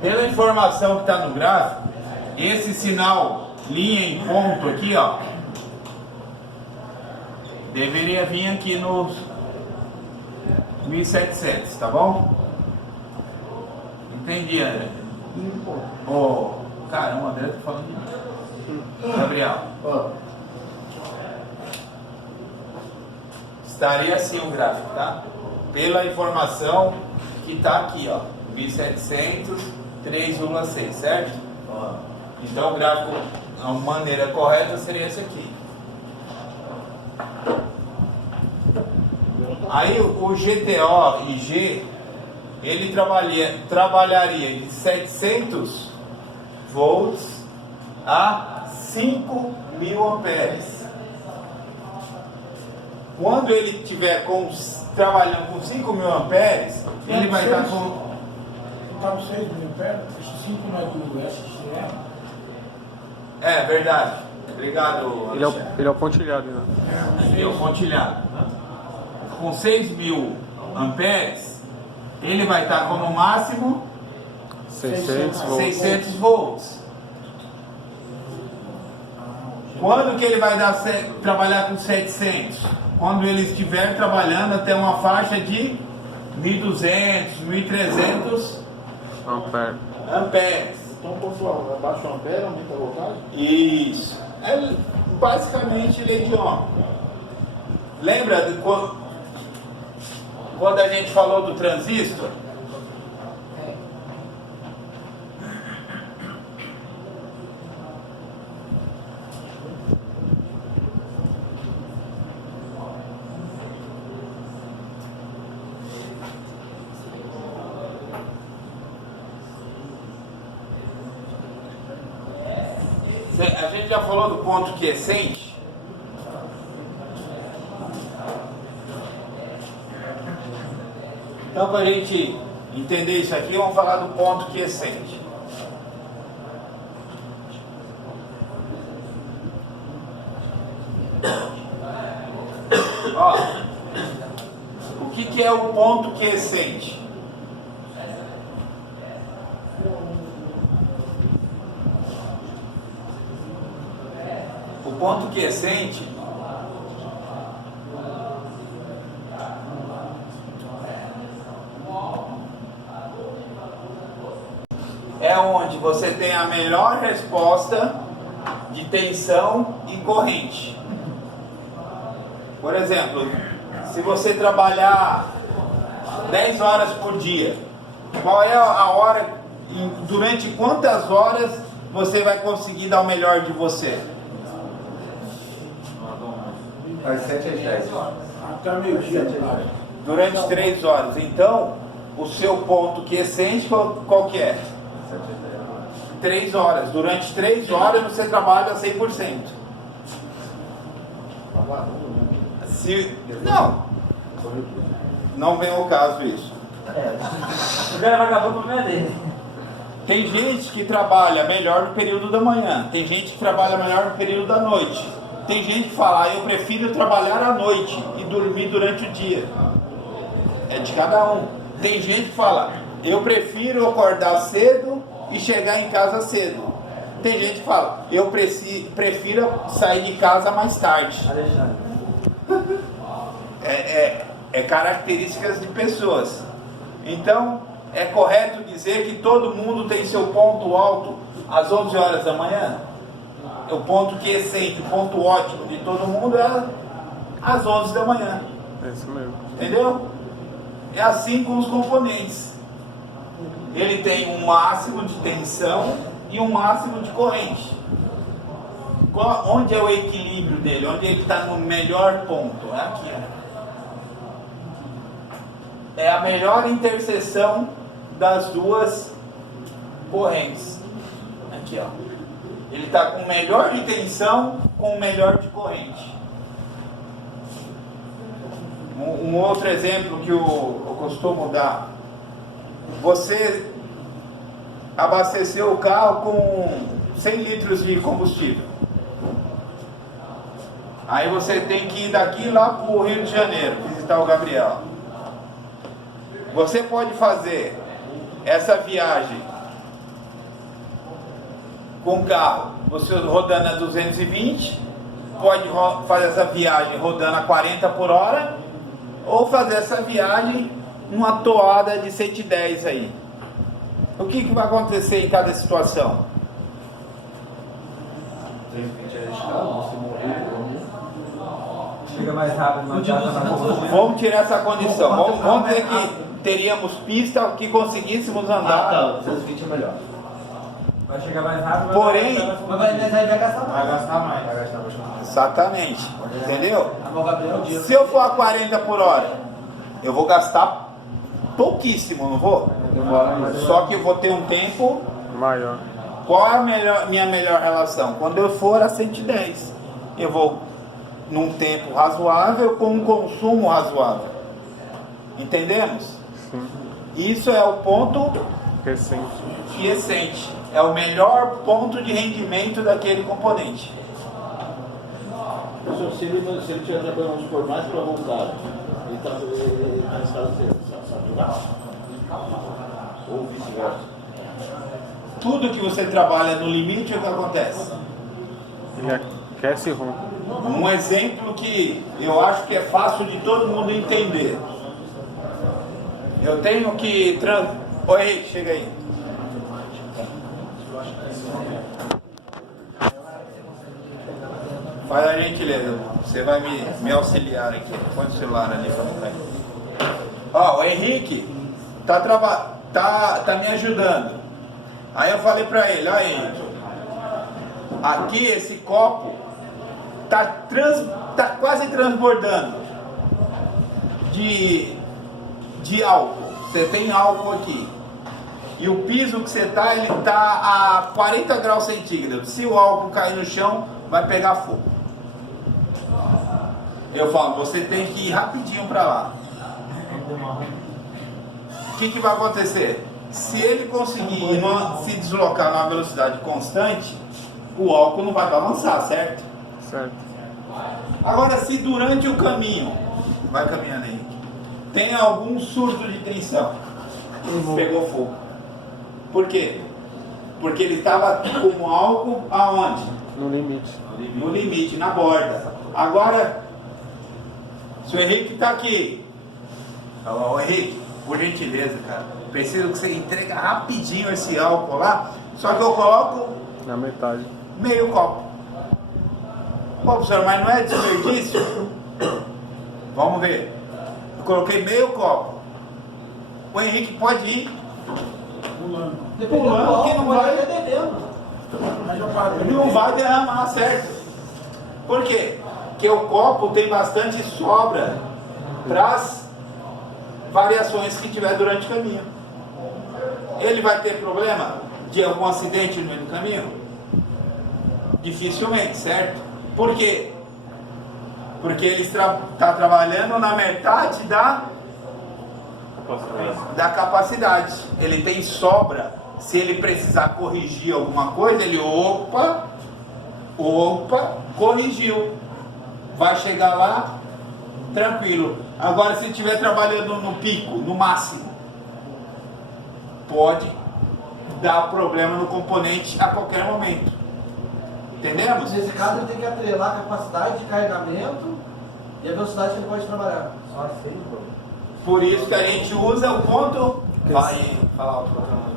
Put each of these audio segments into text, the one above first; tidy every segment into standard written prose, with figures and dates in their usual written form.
Pela informação que está no gráfico, esse sinal linha em ponto aqui, ó, deveria vir aqui nos 1.700, tá bom? Entendi, André. Oh, caramba, André tá falando de Gabriel. Estaria assim o gráfico, tá? Pela informação que tá aqui, ó, 1.700, 3,6, certo? Então o gráfico, a maneira correta seria esse aqui. Aí o GTO e G, ele trabalharia de 700 volts a 5.000 amperes. Quando ele estiver trabalhando com 5.000 amperes, ele vai estar com... Está com 6.000 amperes? Esse 5 não é do SCR? É verdade. Obrigado, Ele é o pontilhado, né? Ele é o pontilhado. Com 6.000 amperes, ele vai estar com no máximo 600 volts. 600 volts. Quando que ele vai trabalhar com 700? Quando ele estiver trabalhando até uma faixa de 1.200, 1.300 amperes. Então, pessoal, abaixo o ampere, aumenta a voltagem? Isso. É basicamente lei de Ohm. Lembra de quando a gente falou do transistor? A gente já falou do ponto quiescente. Então, para a gente entender isso aqui, vamos falar do ponto quiescente. Ó, o que é o ponto quiescente? O ponto quiescente é onde você tem a melhor resposta de tensão e corrente. Por exemplo, se você trabalhar 10 horas por dia, qual é a hora, durante quantas horas você vai conseguir dar o melhor de você? Às 7 às 10. Até meio-dia. Durante 3 horas. Então, o seu ponto quiescente, qual que é? 3 horas. Durante 3 horas você trabalha 100%. Não vem ao caso isso. O cara vai acabar com a mulher dele. Tem gente que trabalha melhor no período da manhã. Tem gente que trabalha melhor no período da noite. Tem gente que fala, eu prefiro trabalhar à noite e dormir durante o dia. É de cada um. Tem gente que fala, eu prefiro acordar cedo e chegar em casa cedo. Tem gente que fala, eu prefiro sair de casa mais tarde. É características de pessoas. Então, é correto dizer que todo mundo tem seu ponto alto às 11 horas da manhã? O ponto quiescente, o ponto ótimo de todo mundo é às 11 da manhã. É isso mesmo. Entendeu? É assim com os componentes. Ele tem um máximo de tensão e um máximo de corrente. Onde é o equilíbrio dele? Onde ele está no melhor ponto? É aqui, ó. É a melhor interseção das duas correntes. Aqui, ó. Ele está com o melhor de tensão com o melhor de corrente. Um outro exemplo que eu costumo dar. Você abasteceu o carro com 100 litros de combustível. Aí você tem que ir daqui lá para o Rio de Janeiro, visitar o Gabriel. Você pode fazer essa viagem com o carro, você rodando a 220, pode fazer essa viagem rodando a 40 por hora, ou fazer essa viagem numa toada de 110 aí. O que vai acontecer em cada situação? Chega mais rápido, mas já tá na Vamos tirar essa condição. Vamos dizer que teríamos pista que conseguíssemos andar. Tá, 220 é melhor. vai chegar mais rápido. Porém, mas vai gastar mais. Vai gastar mais. Vai gastar bastante. exatamente. Entendeu? Agora o Gabriel diz. Se eu for a 40 por hora, eu vou gastar pouquíssimo, não vou? Demora mais. Só que eu vou ter um tempo. Maior. Qual é a minha melhor relação? Quando eu for a 110, eu vou num tempo razoável com um consumo razoável. Entendemos? Sim. Isso é o ponto Recente. quiescente. É o melhor ponto de rendimento daquele componente. Professor, se ele tiver trabalhando, vamos supor, mais para voltar, ele está em estado saturado? Ou vice-versa? Tudo que você trabalha no limite, é o que acontece. Ele aquece e rompe. Um exemplo que eu acho que é fácil de todo mundo entender. Eu tenho que... Oi, chega aí. Faz a gentileza, você vai me auxiliar aqui. Põe o celular ali para não cair. Ó, o Henrique tá me ajudando. Aí eu falei para ele, ó Henrique, aqui esse copo tá quase transbordando de álcool. Você tem álcool aqui. E o piso que você tá, ele tá a 40 graus centígrados. Se o álcool cair no chão, vai pegar fogo. Eu falo, você tem que ir rapidinho para lá. O que vai acontecer? Se ele conseguir se deslocar numa velocidade constante, o álcool não vai balançar, certo? Certo. Agora, se durante o caminho, vai caminhando aí, tem algum surto de tensão, pegou fogo. Por quê? Porque ele estava com o álcool aonde? No limite. No limite, na borda. Agora, se o Henrique está aqui, ô Henrique, por gentileza, cara, preciso que você entregue rapidinho esse álcool lá, só que eu coloco Na metade. meio copo. Pô, professor, mas não é desperdício? Vamos ver. Eu coloquei meio copo. O Henrique pode ir Pulando. pulando, que não vai, Mas eu paro. não vai derramar, certo? Por quê? Porque o copo tem bastante sobra para as variações que tiver durante o caminho. Ele vai ter problema de algum acidente no meio do caminho? Dificilmente, certo? Por quê? Porque ele está trabalhando na metade da capacidade. Ele tem sobra. Se ele precisar corrigir alguma coisa, ele corrigiu. Vai chegar lá tranquilo. Agora, se estiver trabalhando no pico, no máximo, pode dar problema no componente a qualquer momento. Entendemos? Nesse caso, ele tem que atrelar a capacidade de carregamento e a velocidade que ele pode trabalhar. Só assim, pô. Por isso que a gente usa o ponto. Vai falar alto para todo mundo.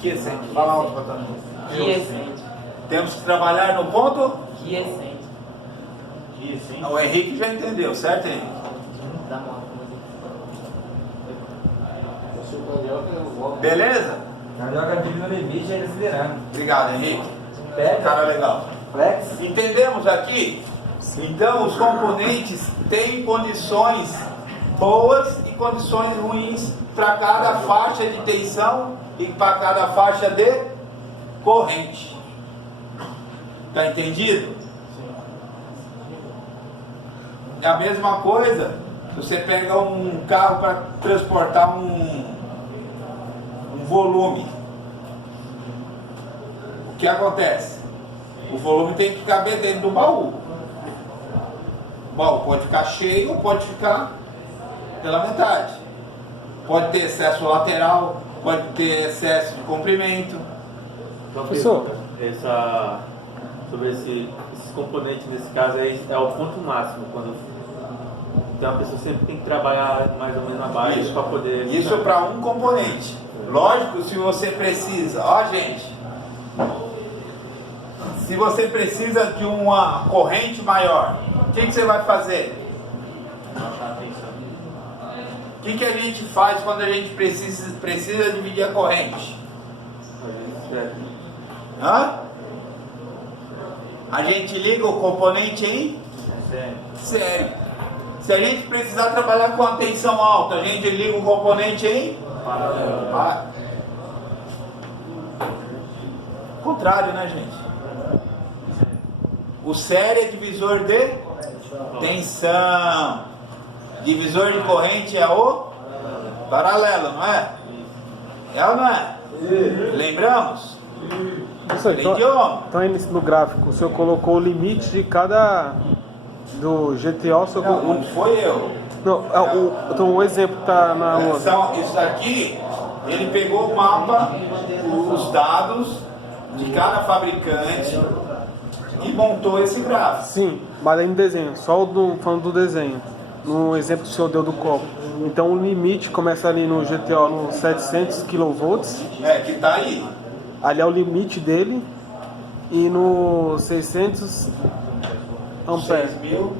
Quiescente. Fala alto para todo mundo. Quiescente. Temos que trabalhar no ponto. Quiescente. O Henrique já entendeu, certo, Henrique? Da moto. Beleza? Já joga aqui no limite e ele acelerando. Obrigado, Henrique. Pega. Cara legal. Flex. Entendemos aqui? Então os componentes têm condições boas e condições ruins para cada faixa de tensão e para cada faixa de corrente. Tá entendido? É a mesma coisa se você pega um carro para transportar um volume. O que acontece? O volume tem que caber dentro do baú. O baú pode ficar cheio ou pode ficar pela metade. Pode ter excesso lateral, pode ter excesso de comprimento. Professor. Sobre esses componentes, nesse caso aí, é o ponto máximo. Então a pessoa sempre tem que trabalhar mais ou menos na base para poder... Isso para um componente. Lógico, se você precisa, ó gente, se você precisa de uma corrente maior, o que você vai fazer? O que a gente faz quando a gente precisa dividir a corrente? Hã? A gente liga o componente em série. Se a gente precisar trabalhar com a tensão alta, a gente liga o componente em paralelo. Contrário, né, gente? O série é divisor de tensão. Divisor de corrente é o paralelo, não é? É ou não é? Lembramos? Professor, então aí no gráfico, o senhor colocou o limite de cada do GTO. Não foi eu. Não, então o exemplo está na outra. Isso daqui, ele pegou o mapa, os dados de cada fabricante e montou esse gráfico. Sim, mas aí no desenho, falando do desenho, no exemplo que o senhor deu do copo. Então o limite começa ali no GTO no 700 kV. Que está aí. Ali é o limite dele. E no 600 amperes. 6.000.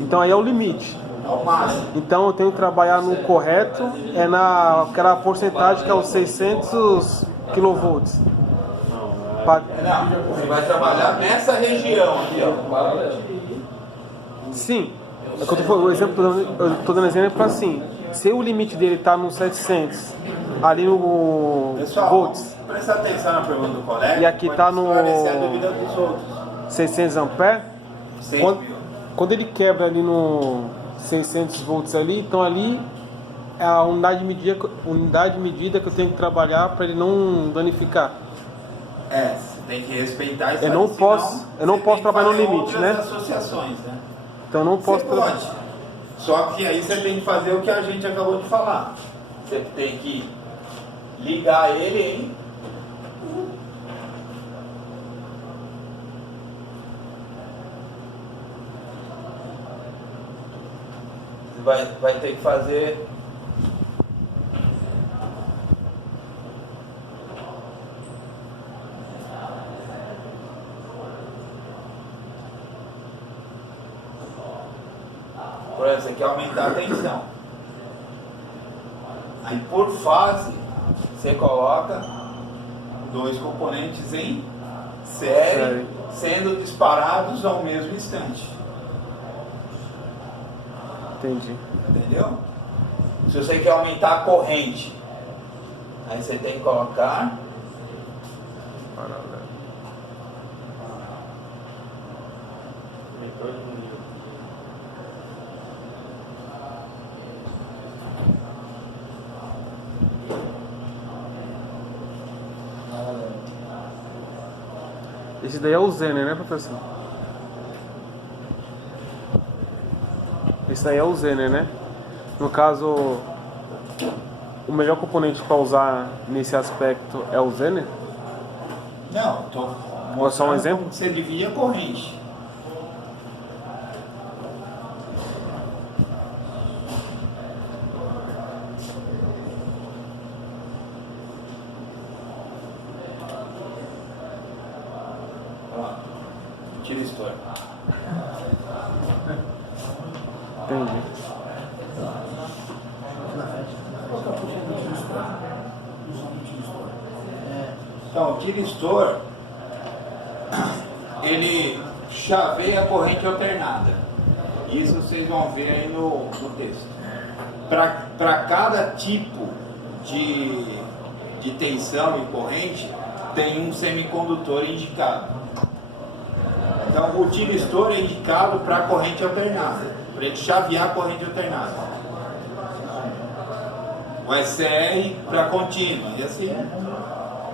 Então aí é o limite. Ao máximo. Então eu tenho que trabalhar no correto, naquela porcentagem que é os 600 kV. Não, você vai trabalhar nessa região aqui, ó. Sim. É que eu tô falando, o exemplo, eu tô dando exemplo assim. Se o limite dele está no 700, ali no Pessoal, volts, presta atenção na pergunta do colega. e aqui está no esclarecer a dúvida dos outros. 600 amperes, 6.000. quando ele quebra ali no 600 volts ali, então ali é a unidade de medida que eu tenho que trabalhar para ele não danificar. Você tem que respeitar isso. Eu não posso trabalhar no limite, né? Associações, né? Então eu não posso Você pode. Só que aí você tem que fazer o que a gente acabou de falar. Você tem que ligar ele em vai ter que fazer por exemplo, você quer aumentar a tensão. Aí por fase você coloca dois componentes em série sendo disparados ao mesmo instante. Entendi. Entendeu? Se você quer aumentar a corrente, aí você tem que colocar Paralelo. Esse daí é o Zener, né, professor? Esse daí é o Zener, né? No caso, o melhor componente para usar nesse aspecto é o Zener? Não, tô Ou é só um exemplo? como você divide a corrente. Ó, tira a história. Entendi. Então, o tiristor, ele chaveia a corrente alternada. Isso vocês vão ver aí no texto. Para cada tipo de tensão e corrente, tem um semicondutor indicado. Então, o tiristor é indicado para a corrente alternada, para ele chavear a corrente alternada. O SR para contínua, e assim.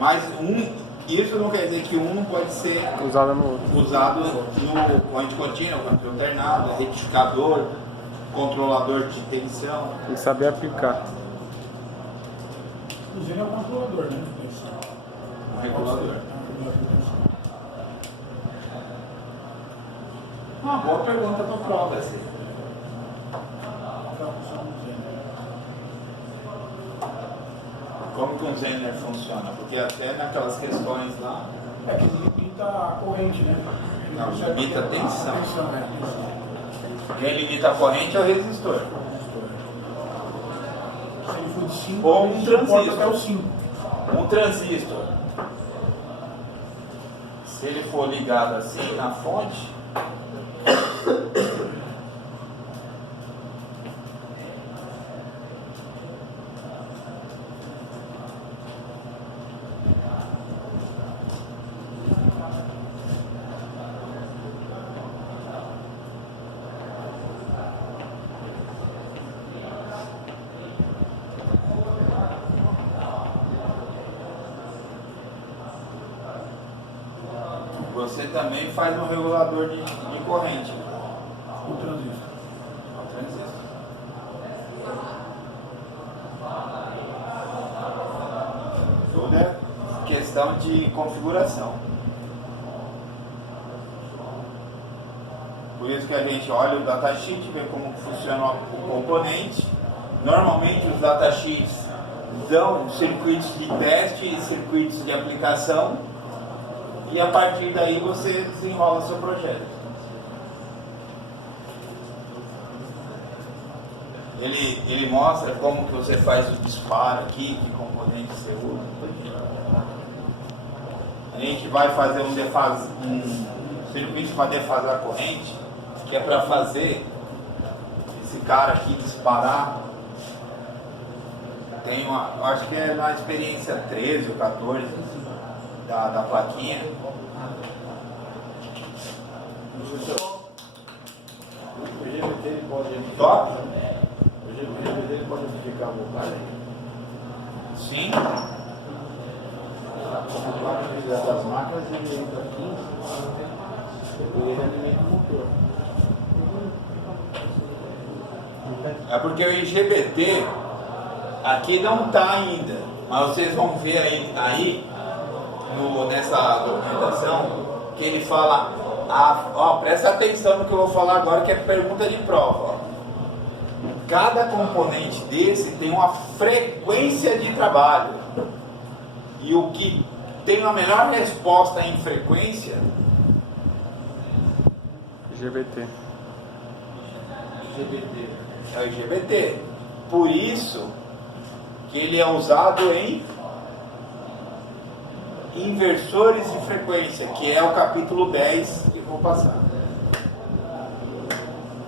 Mas isso não quer dizer que um não pode ser Usado no outro. usado no corrente contínua, corrente alternada, retificador, controlador de tensão. Tem que saber aplicar. Inclusive é o controlador, né? um regulador. Uma boa pergunta para prova, assim. Como que um Zener funciona? Porque até naquelas questões lá, É que limita a corrente, né? Ele Não, consegue limita a tensão. tensão, é, a tensão. quem limita a corrente é o resistor. Se ele for de 5, Ou um ele suporta transistor. até o 5. Um transistor, se ele for ligado assim na fonte, você também faz um regulador de corrente. O transistor. O transistor. Tudo é questão de configuração. Por isso que a gente olha o datasheet, vê como funciona o componente. Normalmente os datasheets dão circuitos de teste e circuitos de aplicação. E a partir daí você desenrola o seu projeto. Ele mostra como que você faz o disparo aqui, que componente você usa. A gente vai fazer um circuito para defasar a corrente, que é para fazer esse cara aqui disparar. Tem acho que é na experiência 13 ou 14 da plaquinha. O GBT ele pode Top? O GBT ele pode amplificar a voltagem. Sim. A placa dessas máquinas ele entra 15 e ele alimenta o motor. É porque o IGBT aqui não está ainda, mas vocês vão ver aí nessa documentação que ele fala, presta atenção no que eu vou falar agora, que é pergunta de prova. Ó. Cada componente desse tem uma frequência de trabalho, e o que tem a melhor resposta em frequência GBT. é o IGBT. Por isso que ele é usado em inversores de frequência, que é o capítulo 10 que eu vou passar.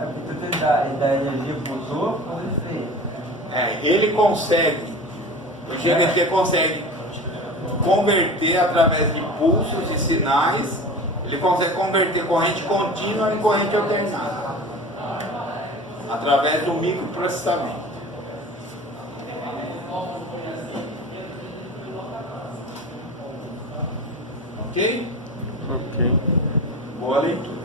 A amplitude da energia pro motor, quando ele freia. Ele consegue, o GBT consegue converter através de pulsos e sinais, ele consegue converter corrente contínua em corrente alternada, através do microprocessamento. Ok? Ok. Boa leitura.